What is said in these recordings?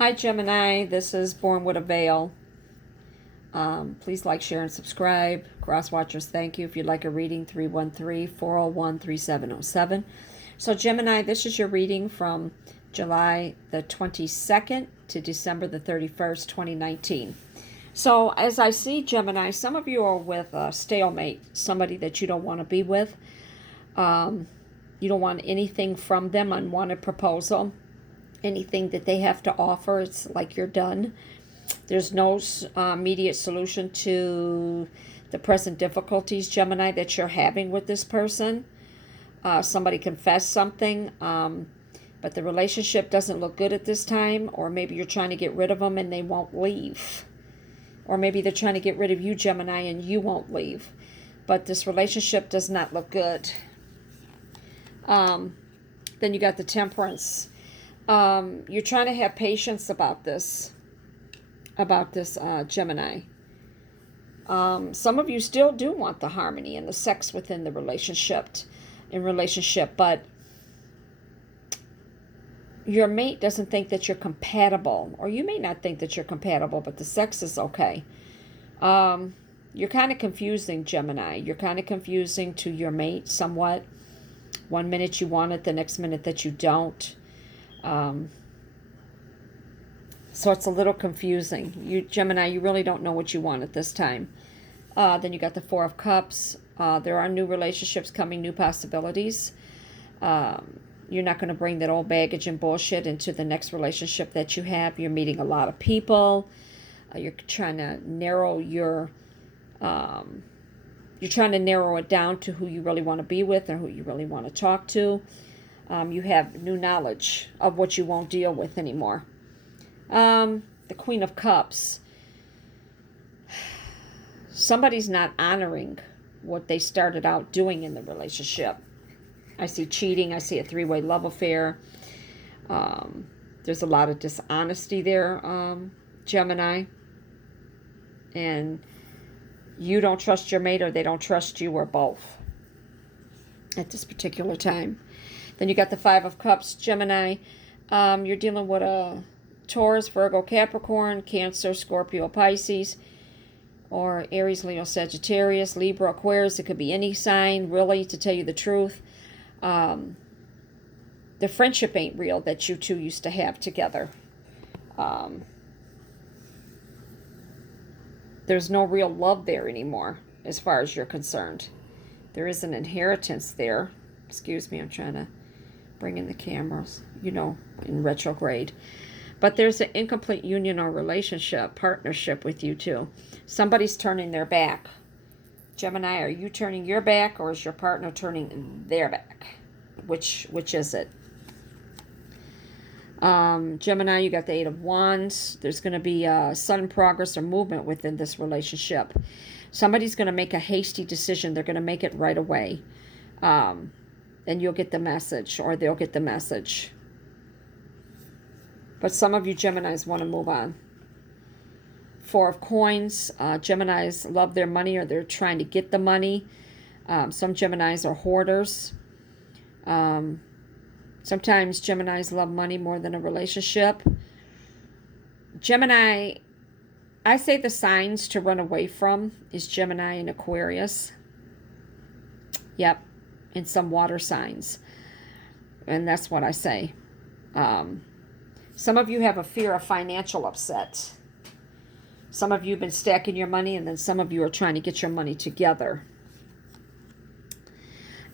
Hi, Gemini. This is Born with a Veil. Please like, share, and subscribe. Cross watchers, thank you. If you'd like a reading, 313-401-3707. So, Gemini, this is your reading from July the 22nd to December the 31st, 2019. So, as I see, Gemini, some of you are with a stalemate, somebody that you don't want to be with. You don't want anything from them, unwanted proposal. Anything that they have to offer, it's like you're done. There's no immediate solution to the present difficulties, Gemini, that you're having with this person. Somebody confessed something, but the relationship doesn't look good at this time, or maybe you're trying to get rid of them and they won't leave. Or maybe they're trying to get rid of you, Gemini, and you won't leave. But this relationship does not look good. Then you got the Temperance. You're trying to have patience about this Gemini. Some of you still do want the harmony and the sex within the relationship, but your mate doesn't think that you're compatible, or you may not think that you're compatible, but the sex is okay. You're kind of confusing, Gemini. You're kind of confusing to your mate somewhat. One minute you want it, the next minute that you don't. So it's a little confusing. You, Gemini, you really don't know what you want at this time. Then you got the Four of Cups. There are new relationships coming, new possibilities. You're not going to bring that old baggage and bullshit into the next relationship that you have. You're meeting a lot of people. You're trying to narrow it down to who you really want to be with or who you really want to talk to. You have new knowledge of what you won't deal with anymore. The Queen of Cups. Somebody's not honoring what they started out doing in the relationship. I see cheating. I see a three-way love affair. There's a lot of dishonesty there, Gemini. And you don't trust your mate, or they don't trust you, or both at this particular time. Then you got the Five of Cups, Gemini. You're dealing with a Taurus, Virgo, Capricorn, Cancer, Scorpio, Pisces, or Aries, Leo, Sagittarius, Libra, Aquarius. It could be any sign, really, to tell you the truth. The friendship ain't real that you two used to have together. There's no real love there anymore, as far as you're concerned. There is an inheritance there. Excuse me, I'm trying to bring in the cameras, in retrograde. But there's an incomplete union or relationship, partnership with you two. Somebody's turning their back. Gemini, are you turning your back, or is your partner turning their back? Which is it? Gemini, you got the Eight of Wands. There's going to be sudden progress or movement within this relationship. Somebody's going to make a hasty decision. They're going to make it right away. And you'll get the message, or they'll get the message. But some of you Geminis want to move on. Four of Coins. Geminis love their money, or they're trying to get the money. Some Geminis are hoarders. Sometimes Geminis love money more than a relationship. Gemini, I say the signs to run away from is Gemini and Aquarius. Yep. And some water signs. And that's what I say. Some of you have a fear of financial upset. Some of you have been stacking your money, and then some of you are trying to get your money together.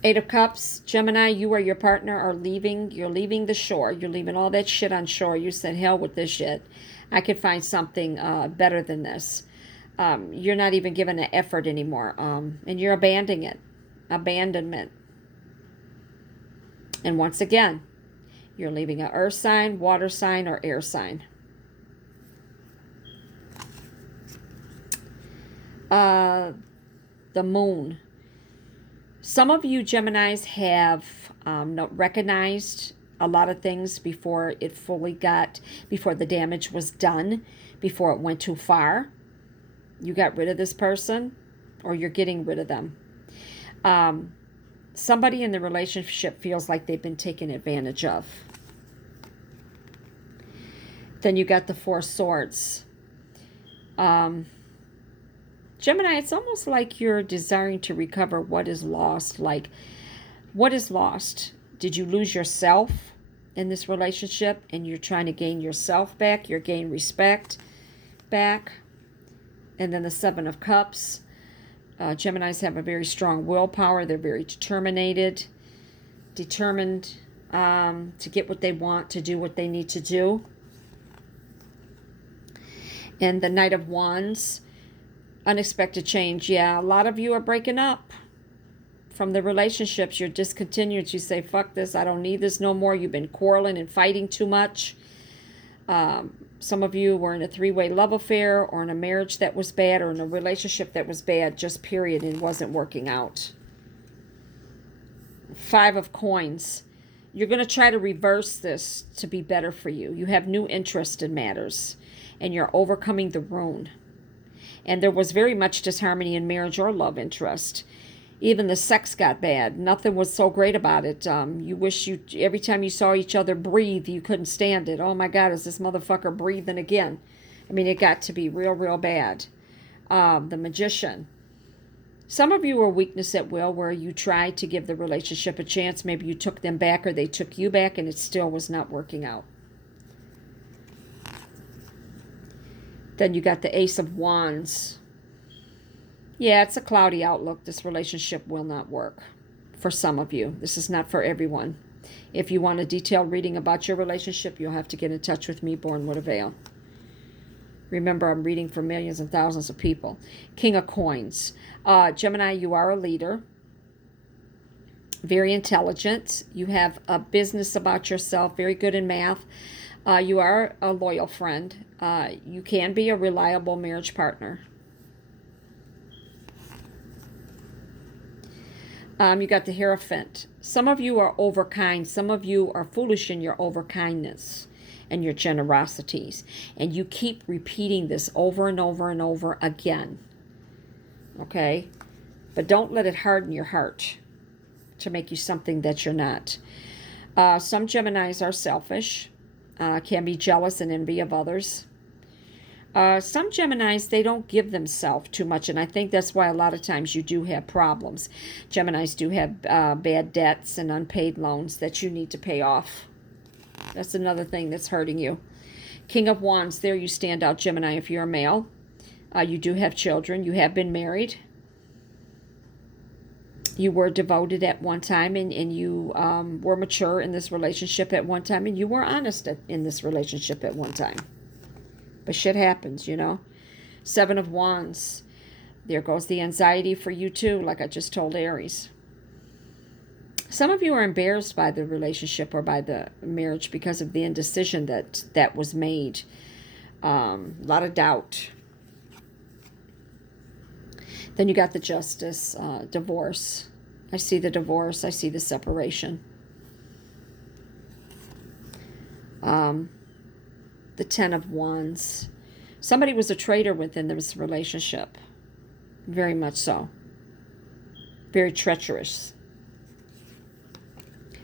Eight of Cups, Gemini, you or your partner are leaving. You're leaving the shore. You're leaving all that shit on shore. You said, hell with this shit. I could find something better than this. You're not even giving an effort anymore. And you're abandoning it. Abandonment. And once again, you're leaving an earth sign, water sign, or air sign. The Moon. Some of you Geminis have recognized a lot of things before the damage was done, before it went too far. You got rid of this person, or you're getting rid of them. Somebody in the relationship feels like they've been taken advantage of. Then you got the Four Swords. Gemini, it's almost like you're desiring to recover what is lost. Like, what is lost? Did you lose yourself in this relationship and you're trying to gain yourself back? You're gaining respect back. And then the Seven of Cups. Geminis have a very strong willpower. They're very determined to get what they want, to do what they need to do. And the Knight of Wands, unexpected change. Yeah, a lot of you are breaking up from the relationships. You're discontinued. You say, fuck this, I don't need this no more. You've been quarreling and fighting too much. Some of you were in a three-way love affair or in a marriage that was bad or in a relationship that was bad, just period, and wasn't working out. Five of Coins. You're going to try to reverse this to be better for you. You have new interest in matters, and you're overcoming the rune. And there was very much disharmony in marriage or love interest. Even the sex got bad. Nothing was so great about it. You wish every time you saw each other breathe, you couldn't stand it. Oh my God, is this motherfucker breathing again? I mean, it got to be real, real bad. The Magician. Some of you are weakness at will, where you tried to give the relationship a chance. Maybe you took them back or they took you back, and it still was not working out. Then you got the Ace of Wands. Yeah, it's a cloudy outlook. This relationship will not work for some of you. This is not for everyone. If you want a detailed reading about your relationship, you'll have to get in touch with me, Born with a Veil. Remember, I'm reading for millions and thousands of people. King of Coins. Gemini, you are a leader. Very intelligent. You have a business about yourself. Very good in math. You are a loyal friend. You can be a reliable marriage partner. You got the Hierophant. Some of you are overkind. Some of you are foolish in your overkindness and your generosities. And you keep repeating this over and over and over again. Okay? But don't let it harden your heart to make you something that you're not. Some Geminis are selfish. Can be jealous and envy of others. Some Geminis, they don't give themselves too much, and I think that's why a lot of times you do have problems. Geminis do have bad debts and unpaid loans that you need to pay off. That's another thing that's hurting you. King of Wands, there you stand out, Gemini, if you're a male. You do have children. You have been married. You were devoted at one time, and you were mature in this relationship at one time, and you were honest in this relationship at one time. But shit happens, you know. Seven of Wands. There goes the anxiety for you too, like I just told Aries. Some of you are embarrassed by the relationship or by the marriage because of the indecision that was made. A lot of doubt. Then you got the Justice, divorce. I see the divorce. I see the separation. The Ten of Wands. Somebody was a traitor within this relationship. Very much so. Very treacherous.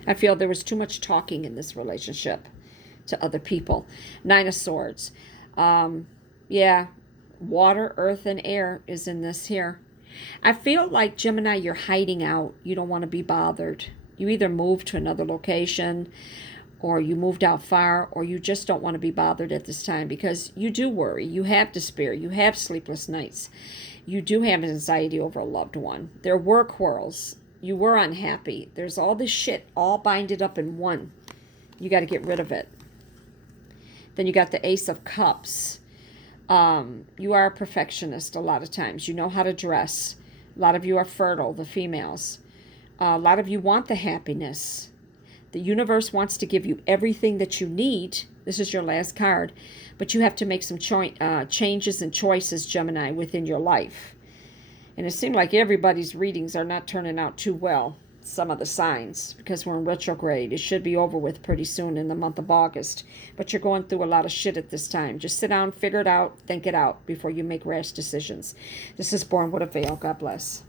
I feel there was too much talking in this relationship to other people. Nine of Swords. Yeah, water, earth, and air is in this here. I feel like, Gemini, you're hiding out. You don't want to be bothered. You either moved to another location, or you moved out far, or you just don't want to be bothered at this time because you do worry. You have despair. You have sleepless nights. You do have anxiety over a loved one. There were quarrels. You were unhappy. There's all this shit all binded up in one. You got to get rid of it. Then you got the Ace of Cups. You are a perfectionist a lot of times. You know how to dress. A lot of you are fertile, the females. A lot of you want the happiness. The universe wants to give you everything that you need. This is your last card. But you have to make some changes and choices, Gemini, within your life. And it seemed like everybody's readings are not turning out too well. Some of the signs, because we're in retrograde. It should be over with pretty soon in the month of August. But you're going through a lot of shit at this time. Just sit down, figure it out, think it out before you make rash decisions. This is Born with a Veil. God bless.